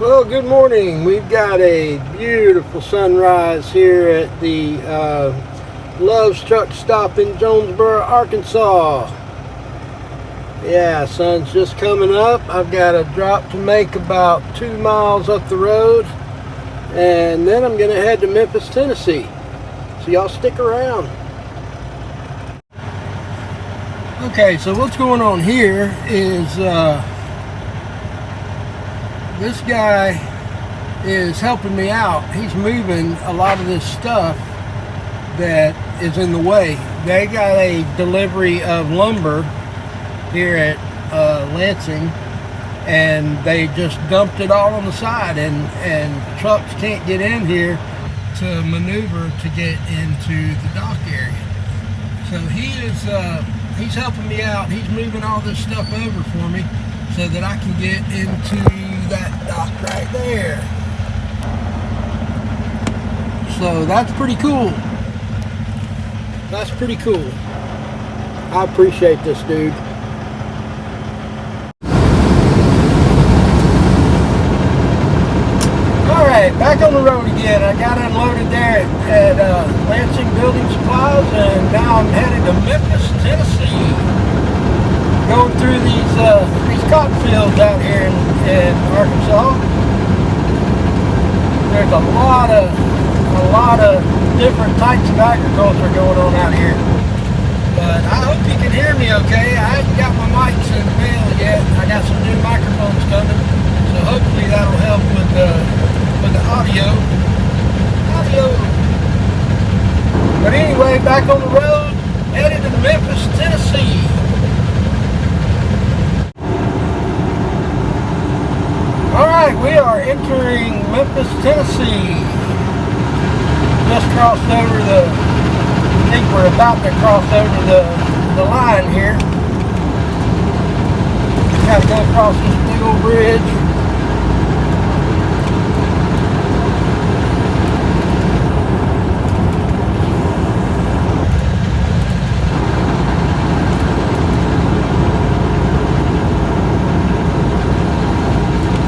Well, good morning. We've got a beautiful sunrise here at the Love's Truck Stop in Jonesboro, Arkansas. Yeah, sun's just coming up. I've got a drop to make about 2 miles up the road, and then I'm going to head to Memphis, Tennessee. So y'all stick around. Okay, so what's going on here is this guy is helping me out. He's moving a lot of this stuff that is in the way. They got a delivery of lumber here at Lansing, and they just dumped it all on the side, and trucks can't get in here to maneuver to get into the dock area. So he's helping me out. He's moving all this stuff over for me so that I can get into that dock right there. So that's pretty cool. That's pretty cool. I appreciate this, dude. Alright, back on the road again. I got unloaded there at Lansing Building Supplies, and now I'm headed to Memphis, Tennessee. Going through these cotton fields out here in Arkansas. There's a lot of different types of agriculture going on out here. But I hope you can hear me okay. I haven't got my mics in the mail yet. I got some new microphones coming, so hopefully that'll help with the audio. But anyway, back on the road, headed to Memphis, Tennessee. Alright, we are entering Memphis, Tennessee. Just crossed over I think we're about to cross over the line here. Got to go across this big old bridge.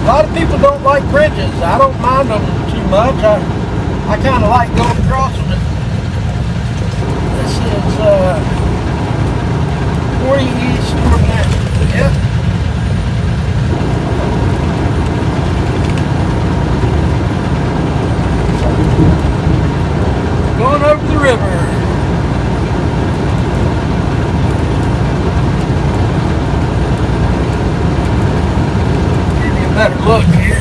A lot of people don't like bridges. I don't mind them too much. I kind of like going across them. This is 40 East toward Nashville. Yep. Going over the river. Better look here.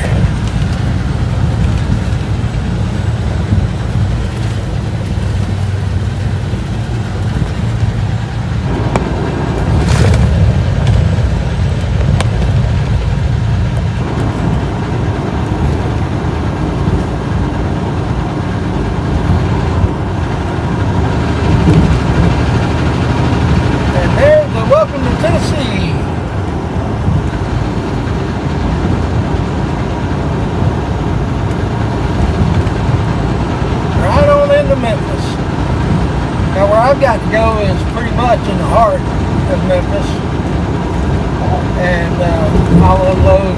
And there's the welcome to Tennessee. To Memphis. Now where I've got to go is pretty much in the heart of Memphis, and I'll unload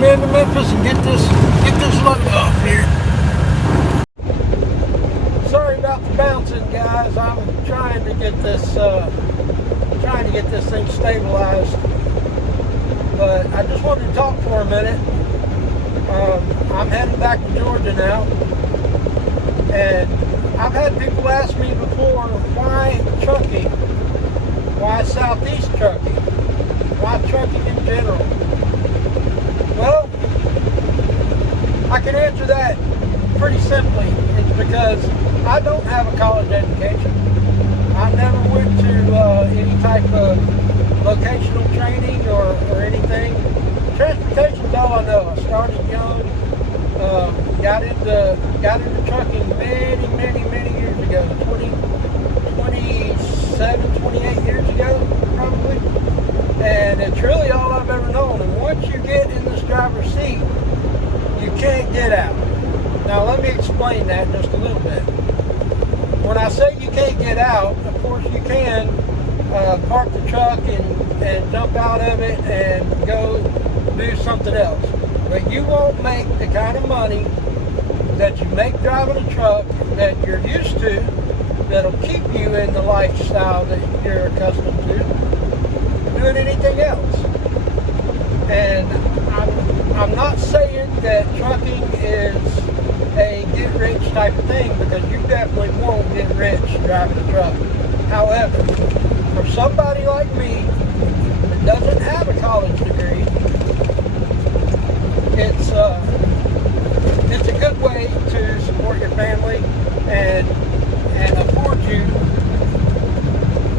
into Memphis and get this load off here. Sorry about the bouncing, guys. I'm trying to get this thing stabilized. But I just wanted to talk for a minute. I'm heading back to Georgia now, and I've had people ask me before, why trucking? Why Southeast trucking? Why trucking in general? Well, I can answer that pretty simply. It's because I don't have a college education. I never went to any type of vocational training or anything. Transportation's all I know. I started young, got into trucking many years ago, 27, explain that just a little bit. When I say you can't get out, of course you can park the truck and jump out of it and go do something else. But you won't make the kind of money that you make driving a truck that you're used to, that'll keep you in the lifestyle that you're accustomed to, doing anything else. And I'm not saying that trucking is a get-rich type of thing, because you definitely won't get rich driving a truck. However, for somebody like me that doesn't have a college degree, it's a good way to support your family and afford you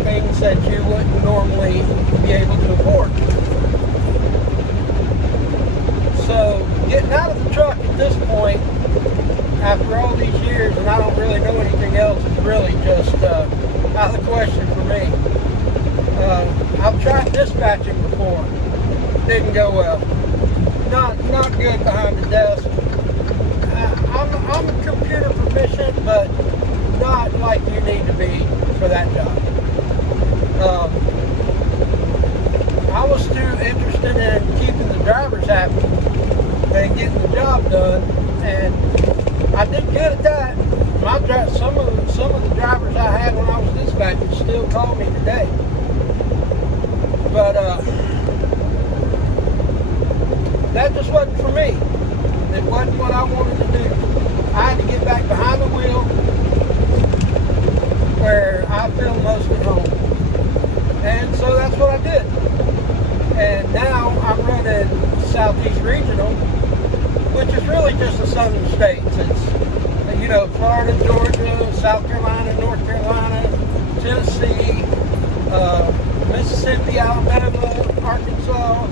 things that you wouldn't normally be able to afford. So getting out of the truck at this point, after all these years, and I don't really know anything else, is really just out of the question for me. I've tried dispatching before. Didn't go well. Not good behind the desk. I'm computer proficient, but not like you need to be for that job. I was too interested in keeping the drivers happy and getting the job done, and I did good at that. Some of the drivers I had when I was dispatching still call me today. But that just wasn't for me. It wasn't what I wanted to do. I had to get back behind the wheel where I feel most at home. And so that's what I did. And now I'm running Southeast Regional, which is really just the southern states. It's, you know, Florida, Georgia, South Carolina, North Carolina, Tennessee, Mississippi, Alabama, Arkansas.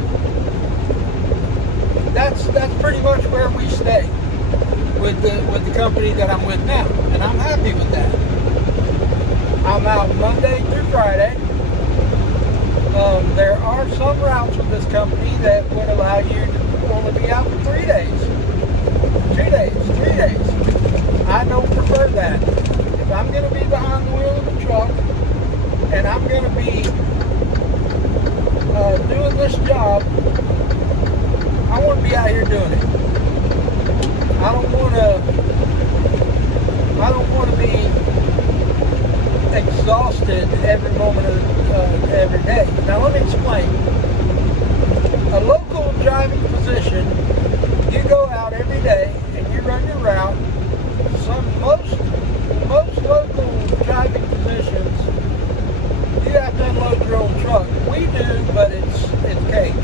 That's pretty much where we stay with the company that I'm with now, and I'm happy with that. I'm out Monday through Friday. There are some routes with this company that would allow you to only be out for 3 days, 2 days, 3 days. I don't prefer that. If I'm going to be behind the wheel of the truck and I'm going to be doing this job, I want to be out here doing it. I don't want to be exhausted every moment of every day. Now let me explain. A local driving position, you go out every day and you run your route. Most local driving positions, you have to unload your own truck. We do, but it's cake.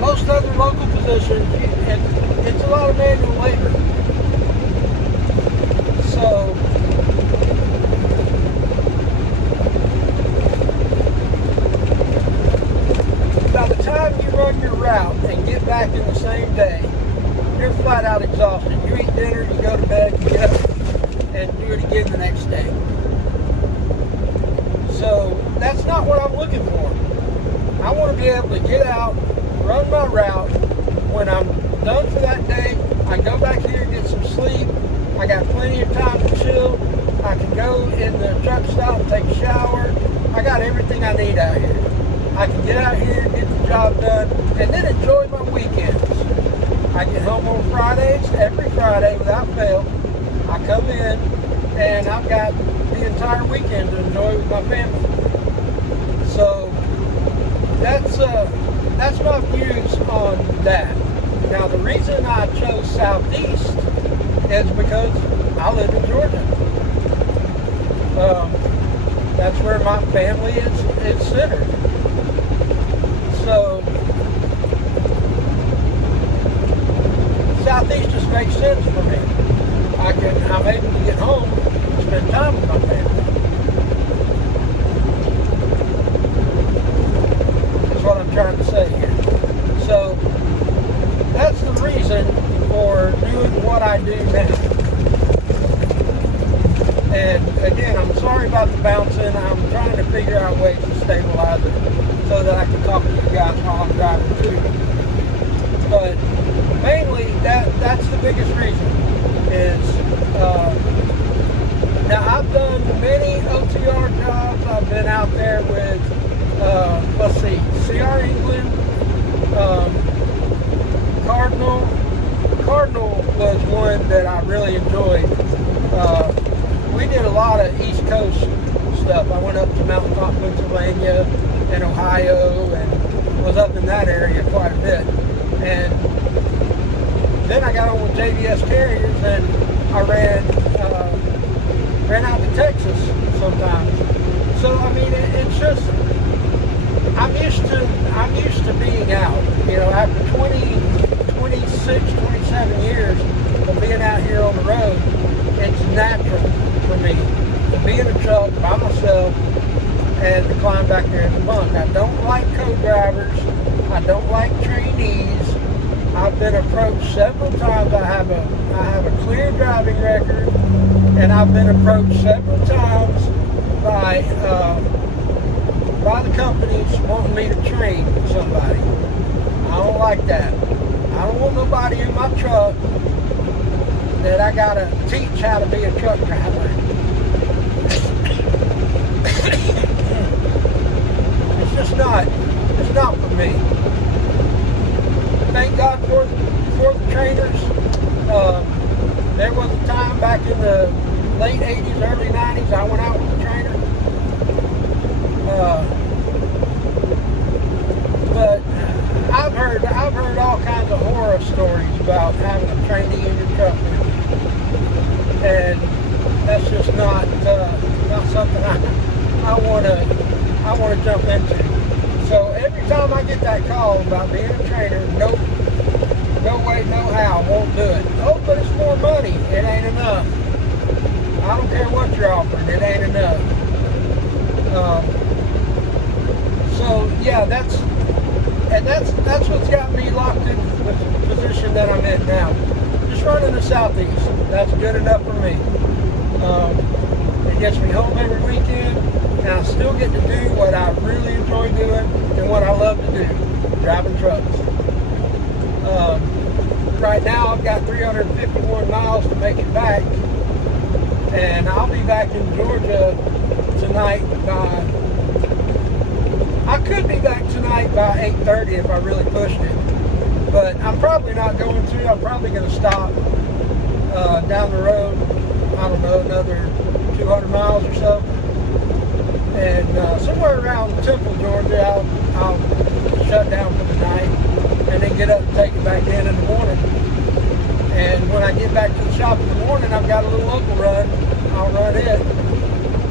Most other local positions, it's a lot of manual labor. So by the time you run your route and get back in the same day, you're flat out exhausted. You eat dinner, you go to bed, you get up and do it again the next day. So that's not what I'm looking for. I want to be able to get out, run my route. When I'm done for that day, I go back here and get some sleep. I got plenty of time to chill. I can go in the truck stop, take a shower. I got everything I need out here. I can get out here, get the job done, and then enjoy my weekends. I get home on Fridays, every Friday without fail. I come in and I've got the entire weekend to enjoy with my family. So that's my views on that. Now the reason I chose Southeast is because I live in Georgia. That's where my family is centered. So Southeast just makes sense for me. I'm able to get home and spend time with my family. That's what I'm trying to say here. So that's the reason for doing what I do now. And again, I'm sorry about the bouncing. I'm trying to figure out ways to stabilize it so that I can talk to you guys while I'm driving too. But mainly really, that's the biggest reason is, now I've done many OTR jobs. I've been out there with, let's see, CR England, Cardinal. Cardinal was one that I really enjoyed. We did a lot of East Coast stuff. I went up to Mountaintop, Pennsylvania, and Ohio, and was up in that area quite a bit. And then I got on with JBS Carriers, and I ran out to Texas sometimes. So I mean, it's just I'm used to being out. You know, after 26, 27 years of being out here on the road, it's natural for me to be in a truck by myself and to climb back there in the bunk. I don't like co-drivers. I don't like trainees. I've been approached several times. I have a clear driving record, and I've been approached several times by the companies wanting me to train somebody. I don't like that. I don't want nobody in my truck that I gotta teach how to be a truck driver. It's not for me. Thank God for the trainers. There was a time back in the late 80s, early 90s, I went out with a trainer. But I've heard all kinds of horror stories about having a trainee in your truck, and that's just not something I want to jump into. So every time I get that call about being a trainer, nope, no way, no how, won't do it. Oh, but it's more money. It ain't enough. I don't care what you're offering. It ain't enough. So yeah, that's what's got me locked in the position that I'm in now. Just running the Southeast. That's good enough for me. It gets me home every weekend, and I still get to do what I really enjoy doing and what I love to do, driving trucks. Right now I've got 351 miles to make it back, and I'll be back in Georgia tonight I could be back tonight by 8:30 if I really pushed it, but I'm probably not going to. I'm probably going to stop down the road, I don't know, another 200 miles or so, and somewhere around Temple, Georgia, I'll shut down for the night and then get up and take it back in the morning. And when I get back to the shop in the morning, I've got a little local run. I'll run it,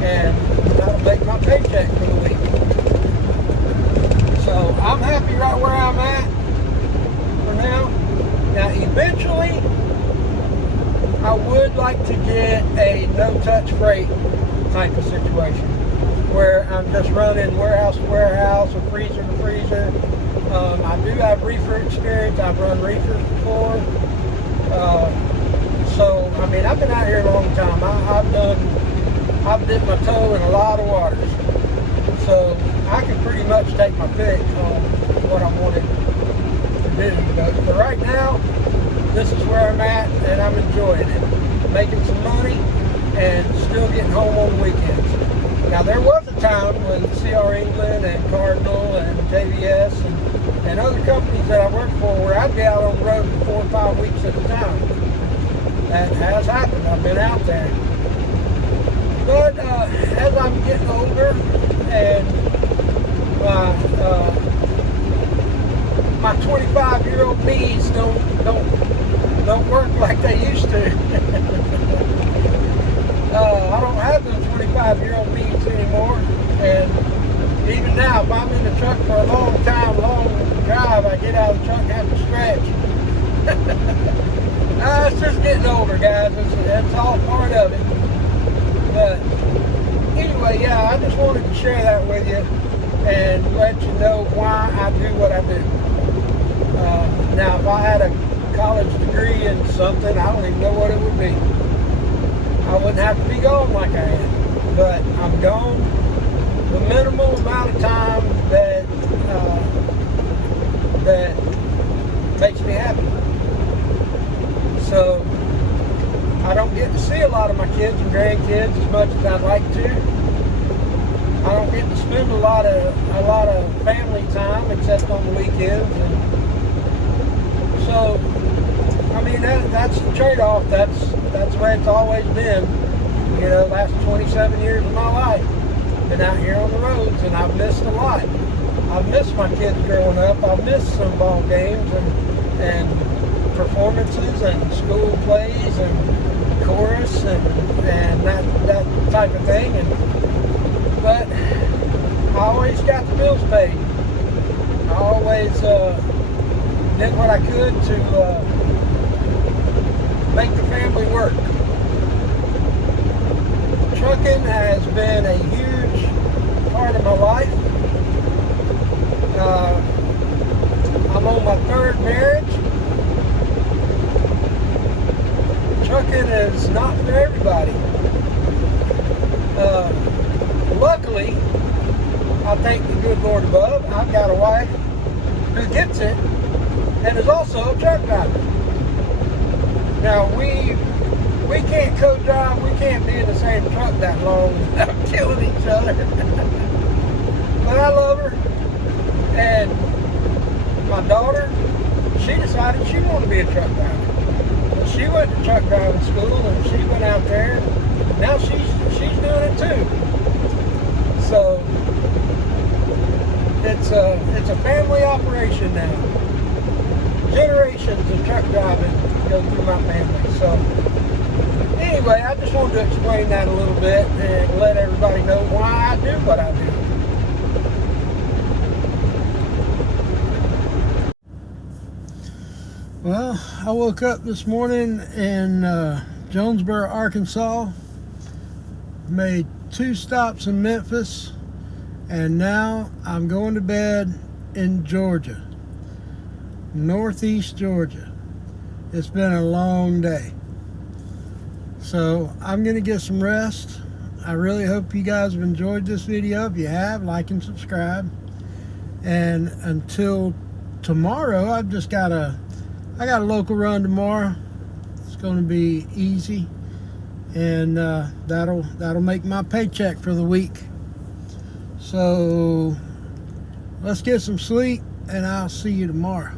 and that'll make my paycheck for the week. So I'm happy right where I'm at for now. Now eventually, I would like to get a no-touch freight type of situation where I'm just running warehouse to warehouse or freezer to freezer. I do have reefer experience. I've run reefers before. So, I mean, I've been out here a long time. I've dipped my toe in a lot of waters. So, I can pretty much take my pick on what I wanted to do. But for right now, this is where I'm at, and I'm enjoying it. Making some money and still getting home on the weekends. Now, there was a time when CR England and Cardinal and JBS and other companies that I worked for where I'd be out on the road for 4 or 5 weeks at a time. That has happened. I've been out there. But as I'm getting older and my 25-year-old knees don't work like they used to. I don't have those 25-year-old knees anymore, and even now, if I'm in the truck for a long time, long drive, I get out of the truck and have to stretch. It's just getting older, guys. That's all part of it. But anyway, yeah, I just wanted to share that with you and let you know why I do what I do. Now, if I had a college degree in something, I don't even know what it would be. I wouldn't have to be gone like I am, but I'm gone the minimal amount of time that makes me happy. So I don't get to see a lot of my kids and grandkids as much as I'd like to. I don't get to spend a lot of family time except on the weekends. And so, I mean, that's the trade-off. That's the way it's always been. You know, last 27 years of my life, been out here on the roads, and I've missed a lot. I've missed my kids growing up. I've missed some ball games and performances and school plays and chorus and that type of thing. But I always got the bills paid. I always did what I could to make the family work. Trucking has been a huge part of my life. I'm on my third marriage. Trucking is not for everybody. Luckily, I thank the good Lord above, I've got a wife who gets it and is also a truck driver. Now, we can't co-drive, we can't be in the same truck that long without killing each other. But I love her, and my daughter, she decided she wanted to be a truck driver. Well, she went to truck driving school, and she went out there, and now she's doing it too. So it's a family operation now. Generations of truck driving go through my family. So anyway, I just wanted to explain that a little bit and let everybody know why I do what I do. Well, I woke up this morning in Jonesboro, Arkansas, made 2 stops in Memphis, and now I'm going to bed in Georgia, northeast Georgia. It's been a long day. So I'm going to get some rest. I really hope you guys have enjoyed this video. If you have, like and subscribe. And until tomorrow, I got a local run tomorrow. It's going to be easy, and that'll make my paycheck for the week. So let's get some sleep, and I'll see you tomorrow.